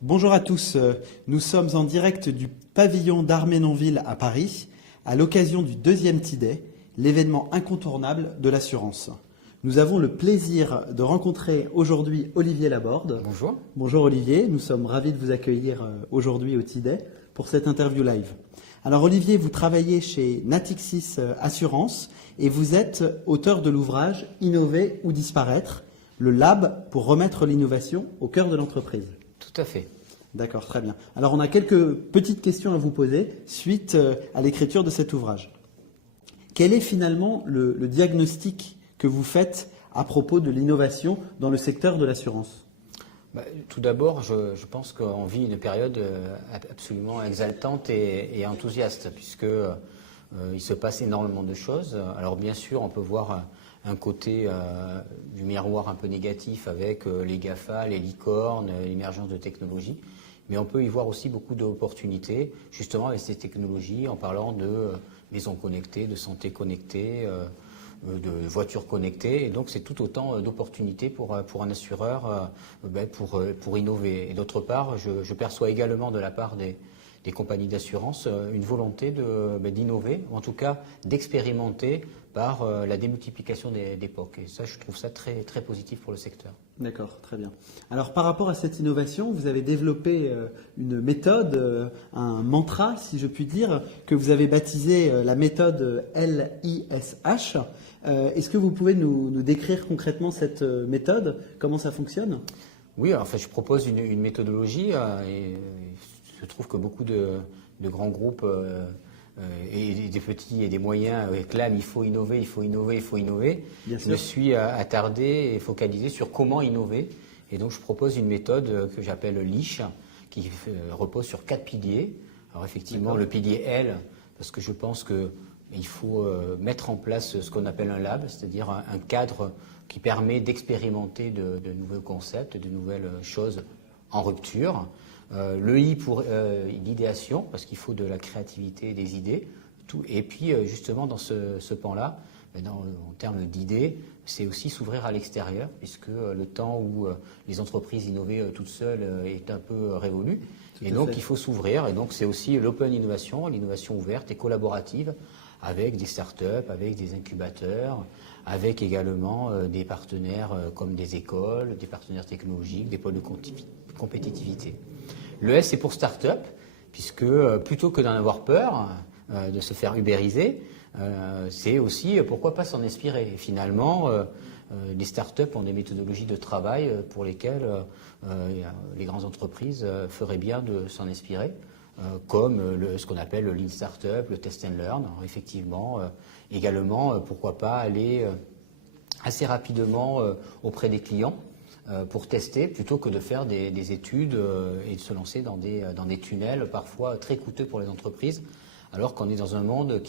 Bonjour à tous, nous sommes en direct du pavillon d'Arménonville à Paris, à l'occasion du deuxième TIDAY, l'événement incontournable de l'assurance. Nous avons le plaisir de rencontrer aujourd'hui Olivier Laborde. Bonjour. Bonjour Olivier, nous sommes ravis de vous accueillir aujourd'hui au TIDAY pour cette interview live. Alors Olivier, vous travaillez chez Natixis Assurance et vous êtes auteur de l'ouvrage « Innover ou disparaître », le lab pour remettre l'innovation au cœur de l'entreprise. Tout à fait. D'accord, très bien. Alors on a quelques petites questions à vous poser suite à l'écriture de cet ouvrage. Quel est finalement le diagnostic que vous faites à propos de l'innovation dans le secteur de l'assurance ? Tout d'abord, je pense qu'on vit une période absolument exaltante et enthousiaste, puisque il se passe énormément de choses. Alors bien sûr, on peut voir un côté du miroir un peu négatif avec les GAFA, les licornes, l'émergence de technologies, mais on peut y voir aussi beaucoup d'opportunités, justement avec ces technologies, en parlant de maisons connectées, de santé connectée, de voitures connectées, et donc c'est tout autant d'opportunités pour un assureur pour innover. Et d'autre part, je perçois également de la part des compagnies d'assurance une volonté d'innover, ou en tout cas d'expérimenter par la démultiplication des POC. Et ça, je trouve ça très, très positif pour le secteur. D'accord, très bien. Alors par rapport à cette innovation, vous avez développé une méthode, un mantra, si je puis dire, que vous avez baptisé la méthode LISH. Est-ce que vous pouvez nous décrire concrètement cette méthode, comment ça fonctionne ? Oui, alors, en fait, je propose une méthodologie et je trouve que beaucoup de grands groupes et des petits et des moyens clament il faut innover, il faut innover, il faut innover. Je me suis attardé et focalisé sur comment innover. Et donc je propose une méthode que j'appelle LISH, qui repose sur 4 piliers. Alors effectivement, le pilier L, parce que je pense qu'il faut mettre en place ce qu'on appelle un lab, c'est-à-dire un cadre qui permet d'expérimenter de nouveaux concepts, de nouvelles choses en rupture. Le I pour l'idéation, parce qu'il faut de la créativité, des idées. Et puis, justement, dans ce pan-là, en termes d'idées, c'est aussi s'ouvrir à l'extérieur, puisque le temps où les entreprises innovaient toutes seules est un peu révolu. Et donc, il faut s'ouvrir. Et donc, c'est aussi l'open innovation, l'innovation ouverte et collaborative, avec des startups, avec des incubateurs, avec également des partenaires comme des écoles, des partenaires technologiques, des pôles de compétitivité. Le S, c'est pour start-up, puisque plutôt que d'en avoir peur, de se faire ubériser, c'est aussi pourquoi pas s'en inspirer. Et finalement, les start-up ont des méthodologies de travail pour lesquelles les grandes entreprises feraient bien de s'en inspirer, comme ce qu'on appelle le Lean Startup, le Test and Learn. Alors, effectivement, également, pourquoi pas aller assez rapidement auprès des clients pour tester, plutôt que de faire des études et de se lancer dans des tunnels parfois très coûteux pour les entreprises, alors qu'on est dans un monde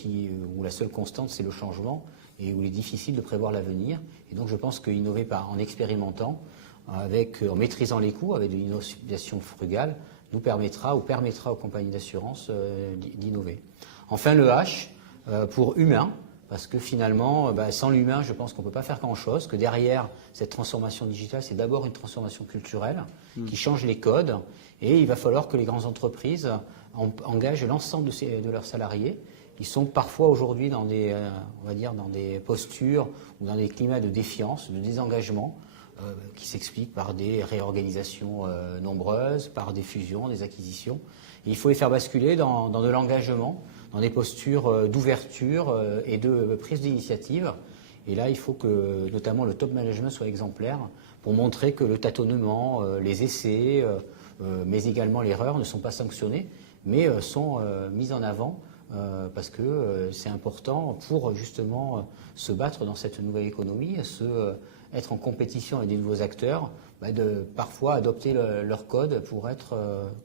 où la seule constante c'est le changement et où il est difficile de prévoir l'avenir. Et donc je pense qu'innover en expérimentant, en maîtrisant les coûts, avec de l'innovation frugale, nous permettra aux compagnies d'assurance d'innover. Enfin le H pour humain. Parce que finalement, sans l'humain, je pense qu'on ne peut pas faire grand-chose, que derrière cette transformation digitale, c'est d'abord une transformation culturelle qui change les codes, et il va falloir que les grandes entreprises engagent l'ensemble de leurs salariés. Ils sont parfois aujourd'hui dans des postures ou dans des climats de défiance, de désengagement, qui s'expliquent par des réorganisations nombreuses, par des fusions, des acquisitions. Et il faut les faire basculer dans de l'engagement, dans des postures d'ouverture et de prise d'initiative. Et là, il faut que notamment le top management soit exemplaire pour montrer que le tâtonnement, les essais, mais également l'erreur ne sont pas sanctionnés, mais sont mis en avant parce que c'est important pour justement se battre dans cette nouvelle économie, être en compétition avec des nouveaux acteurs, de parfois adopter leur code pour être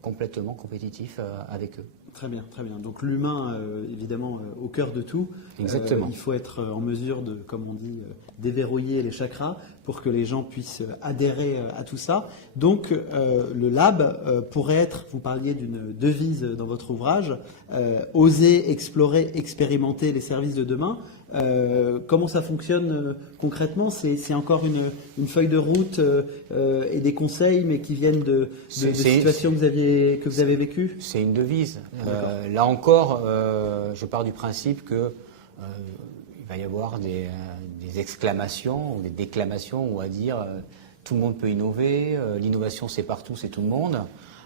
complètement compétitif avec eux. Très bien, très bien. Donc l'humain, évidemment, au cœur de tout. Exactement. Il faut être en mesure de, comme on dit, déverrouiller les chakras pour que les gens puissent adhérer à tout ça. Donc le lab pourrait être, vous parliez d'une devise dans votre ouvrage, oser, explorer, expérimenter les services de demain. Comment ça fonctionne concrètement? C'est encore une feuille de route et des conseils, mais qui viennent de situations que vous avez vécues? C'est une devise. Là encore, je pars du principe que il va y avoir des exclamations ou des déclamations, on va dire tout le monde peut innover, l'innovation c'est partout, c'est tout le monde.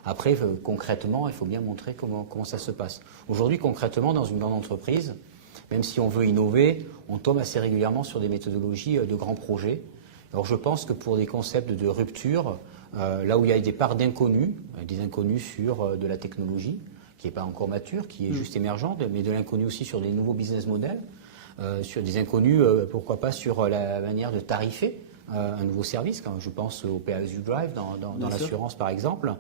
Après, concrètement, il faut bien montrer comment ça se passe. Aujourd'hui, concrètement, dans une grande entreprise, même si on veut innover, on tombe assez régulièrement sur des méthodologies de grands projets. Alors je pense que pour des concepts de rupture, là où il y a des parts d'inconnus, des inconnus sur de la technologie, qui n'est pas encore mature, qui est juste émergente, mais de l'inconnu aussi sur des nouveaux business models, sur des inconnus, pourquoi pas sur la manière de tarifer un nouveau service, quand je pense au pay-as-you-drive dans l'assurance par exemple.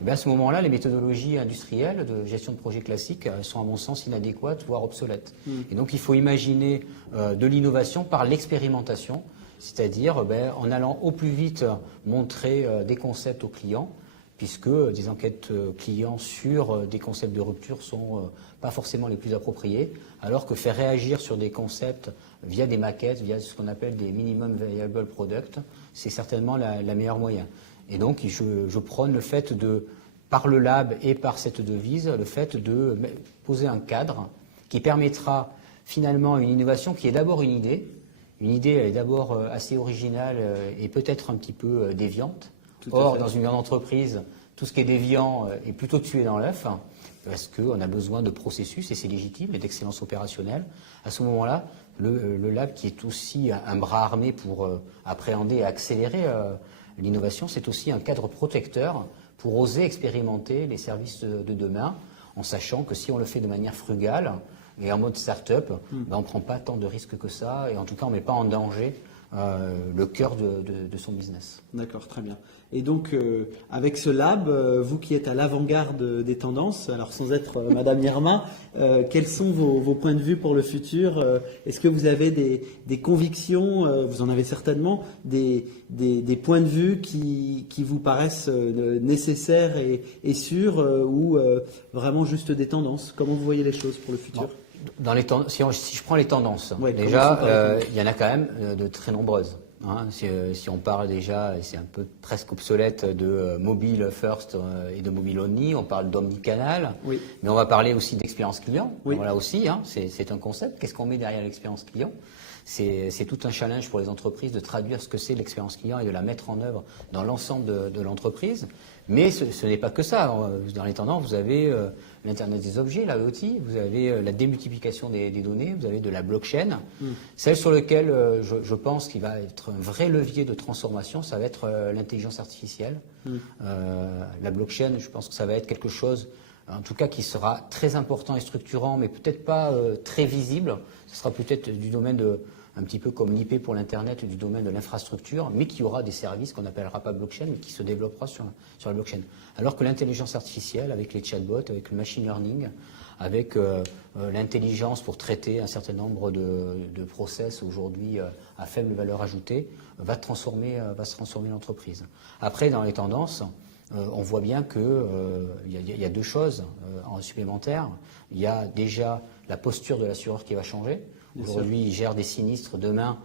Et bien à ce moment-là, les méthodologies industrielles de gestion de projet classiques sont à mon sens inadéquates, voire obsolètes. Et donc il faut imaginer de l'innovation par l'expérimentation, c'est-à-dire en allant au plus vite montrer des concepts aux clients, puisque des enquêtes clients sur des concepts de rupture sont pas forcément les plus appropriés, alors que faire réagir sur des concepts via des maquettes, via ce qu'on appelle des minimum viable products, c'est certainement la meilleure moyen. Et donc je prône le fait par le lab et par cette devise, le fait de poser un cadre qui permettra finalement une innovation qui est d'abord une idée. Une idée, elle est d'abord assez originale et peut-être un petit peu déviante. Or, dans une grande entreprise, tout ce qui est déviant est plutôt tué dans l'œuf, parce qu'on a besoin de processus, et c'est légitime, et d'excellence opérationnelle. À ce moment-là, le lab, qui est aussi un bras armé pour appréhender et accélérer l'innovation, c'est aussi un cadre protecteur pour oser expérimenter les services de demain, en sachant que si on le fait de manière frugale et en mode start-up, on ne prend pas tant de risques que ça, et en tout cas on ne met pas en danger le cœur de son business. D'accord, très bien. Et donc, avec ce lab, vous qui êtes à l'avant-garde des tendances, alors sans être Madame Irma, quels sont vos points de vue pour le futur? Est-ce que vous avez des convictions, vous en avez certainement, des points de vue qui vous paraissent nécessaires et sûrs, ou vraiment juste des tendances? Comment vous voyez les choses pour le futur? Si je prends les tendances, déjà, il y en a quand même de très nombreuses. Si on parle déjà, et c'est un peu presque obsolète, de mobile first et de mobile only, on parle d'omnicanal, mais on va parler aussi d'expérience client. Voilà aussi, c'est un concept. Qu'est-ce qu'on met derrière l'expérience client? C'est tout un challenge pour les entreprises de traduire ce que c'est l'expérience client et de la mettre en œuvre dans l'ensemble de l'entreprise. Mais ce n'est pas que ça. Dans les tendances, vous avez l'Internet des objets, la IoT, vous avez la démultiplication des données, vous avez de la blockchain. Celle sur laquelle je pense qu'il va être un vrai levier de transformation, ça va être l'intelligence artificielle. La blockchain, je pense que ça va être quelque chose, en tout cas, qui sera très important et structurant, mais peut-être pas très visible. Ce sera peut-être du domaine un petit peu comme l'IP pour l'Internet, du domaine de l'infrastructure, mais qui aura des services qu'on n'appellera pas blockchain, mais qui se développera sur la blockchain. Alors que l'intelligence artificielle, avec les chatbots, avec le machine learning, avec l'intelligence pour traiter un certain nombre de process aujourd'hui à faible valeur ajoutée, va se transformer l'entreprise. Après, dans les tendances, on voit bien qu'il y a deux choses en supplémentaire. Il y a déjà la posture de l'assureur qui va changer. Aujourd'hui, il gère des sinistres. Demain,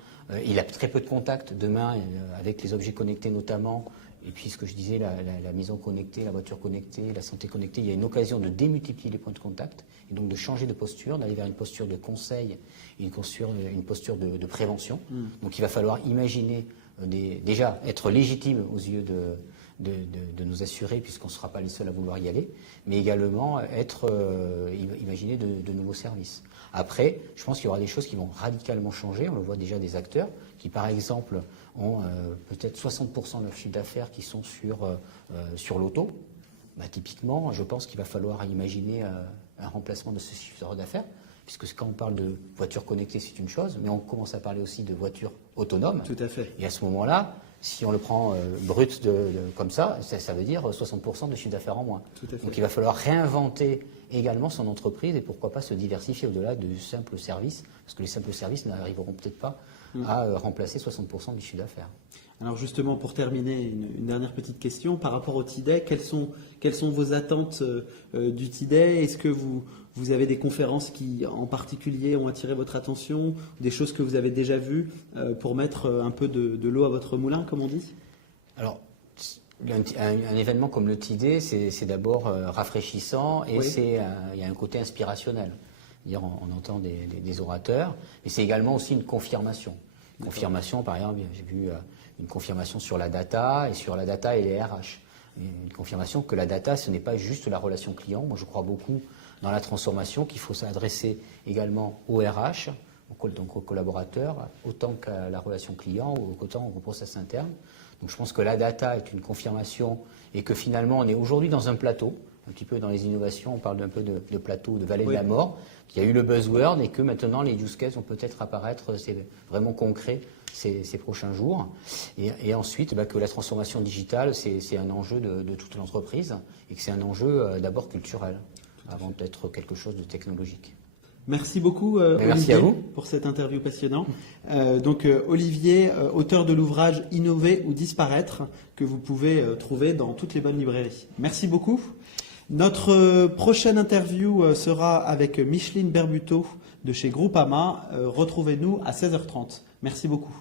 il a très peu de contacts. Demain, avec les objets connectés notamment, et puis ce que je disais, la maison connectée, la voiture connectée, la santé connectée, il y a une occasion de démultiplier les points de contact et donc de changer de posture, d'aller vers une posture de conseil et une posture de prévention. Donc il va falloir imaginer déjà être légitime aux yeux de nous assurer, puisqu'on ne sera pas les seuls à vouloir y aller, mais également imaginer de nouveaux services. Après, je pense qu'il y aura des choses qui vont radicalement changer. On le voit déjà des acteurs qui, par exemple, ont peut-être 60% de leur chiffre d'affaires qui sont sur l'auto. Typiquement, je pense qu'il va falloir imaginer un remplacement de ce chiffre d'affaires, puisque quand on parle de voitures connectées, c'est une chose, mais on commence à parler aussi de voitures autonomes. Tout à fait. Et à ce moment-là, si on le prend brut comme ça veut dire 60% de chiffre d'affaires en moins. Tout à fait. Donc il va falloir réinventer également son entreprise et pourquoi pas se diversifier au-delà du simple service, parce que les simples services n'arriveront peut-être pas à remplacer 60% du chiffre d'affaires. Alors justement, pour terminer, une dernière petite question. Par rapport au TIDEI, quelles sont vos attentes du TIDEI? Est-ce que vous Vous avez des conférences qui, en particulier, ont attiré votre attention, des choses que vous avez déjà vues pour mettre un peu de l'eau à votre moulin, comme on dit? Alors, un événement comme le TIDE, c'est d'abord rafraîchissant et Oui. il y a un côté inspirationnel. C'est-à-dire, on entend des orateurs, et c'est également aussi une confirmation. Confirmation, par exemple, j'ai vu une confirmation sur la data et les RH. Une confirmation que la data, ce n'est pas juste la relation client. Moi, je crois beaucoup dans la transformation, qu'il faut s'adresser également au RH, donc aux collaborateurs, autant qu'à la relation client ou autant au process interne. Donc je pense que la data est une confirmation et que finalement on est aujourd'hui dans un plateau, un petit peu dans les innovations, on parle un peu de plateau, de vallée de la mort, qu'il y a eu le buzzword et que maintenant les use cases vont peut-être apparaître, c'est vraiment concret ces prochains jours. Et ensuite, que la transformation digitale, c'est un enjeu de toute l'entreprise et que c'est un enjeu d'abord culturel, avant d'être quelque chose de technologique. Merci beaucoup, merci Olivier, à vous pour cette interview passionnante. Olivier, auteur de l'ouvrage Innover ou disparaître, que vous pouvez trouver dans toutes les bonnes librairies. Merci beaucoup. Notre prochaine interview sera avec Micheline Berbuteau de chez Groupama. Retrouvez-nous à 16h30. Merci beaucoup.